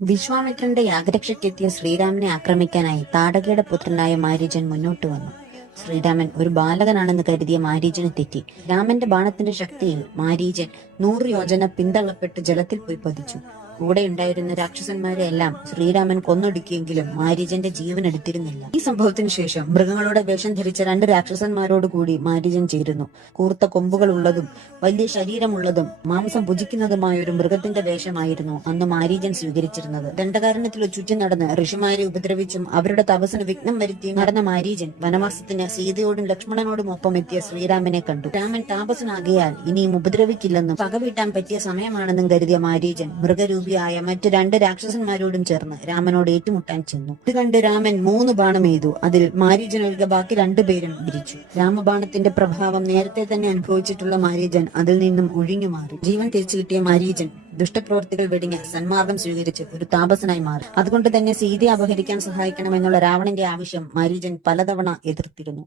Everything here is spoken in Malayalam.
വിശ്വാമിത്രന്റെ യാഗരക്ഷയ്ക്കെത്തിയ ശ്രീരാമനെ ആക്രമിക്കാനായി താടകയുടെ പുത്രനായ മാരീജൻ മുന്നോട്ട് വന്നു. ശ്രീരാമൻ ഒരു ബാലകനാണെന്ന് കരുതിയ മാരീജന് തെറ്റി. രാമന്റെ ബാണത്തിന്റെ ശക്തിയിൽ മാരീജൻ നൂറ് യോജന പിന്തള്ളപ്പെട്ട് ജലത്തിൽ പോയി പതിച്ചു. കൂടെ ഉണ്ടായിരുന്ന രാക്ഷസന്മാരെ എല്ലാം ശ്രീരാമൻ കൊന്നൊടുക്കിയെങ്കിലും മാരീജന്റെ ജീവൻ എടുത്തിരുന്നില്ല. ഈ സംഭവത്തിന് ശേഷം മൃഗങ്ങളുടെ വേഷം ധരിച്ച രണ്ട് രാക്ഷസന്മാരോട് കൂടി മാരീജൻ ചേരുന്നു. കൂർത്ത കൊമ്പുകൾ ഉള്ളതും വലിയ ശരീരമുള്ളതും മാംസം ഭുജിക്കുന്നതുമായ ഒരു മൃഗത്തിന്റെ വേഷമായിരുന്നു അന്ന് മാരീജൻ സ്വീകരിച്ചിരുന്നത്. ദണ്ഡകാരണത്തിൽ ചുറ്റി നടന്ന് ഋഷിമാരെ ഉപദ്രവിച്ചും അവരുടെ തപസ്സിന് വിഘ്നം വരുത്തിയും നടന്ന മാരീജൻ വനവാസത്തിന് സീതയോടും ലക്ഷ്മണനോടും ഒപ്പം എത്തിയ ശ്രീരാമനെ കണ്ടു. രാമൻ താപസനാകിയാൽ ഇനിയും ഉപദ്രവിക്കില്ലെന്നും പകവീട്ടാൻ പറ്റിയ സമയമാണെന്നും കരുതിയ മാരീചൻ മൃഗരൂപിയായ മറ്റു രണ്ട് രാക്ഷസന്മാരോടും ചേർന്ന് രാമനോട് ഏറ്റുമുട്ടാൻ ചെന്നു. ഇത് കണ്ട് രാമൻ മൂന്ന് ബാണം എയ്തു. അതിൽ മാരീജൻ ഒഴികെ ബാക്കി രണ്ടു പേരും മരിച്ചു. രാമബാണത്തിന്റെ പ്രഭാവം നേരത്തെ തന്നെ അനുഭവിച്ചിട്ടുള്ള മാരീജൻ അതിൽ നിന്നും ഒഴിഞ്ഞു മാറി. ജീവൻ തിരിച്ചു കിട്ടിയ മാരീജൻ ദുഷ്ടപ്രവർത്തികൾ വെടിഞ്ഞ് സന്മാർഗം സ്വീകരിച്ച് ഒരു താപസനായി മാറി. അതുകൊണ്ട് തന്നെ സീതയെ അപഹരിക്കാൻ സഹായിക്കണമെന്നുള്ള രാവണന്റെ ആവശ്യം മാരീജൻ പലതവണ എതിർത്തിരുന്നു.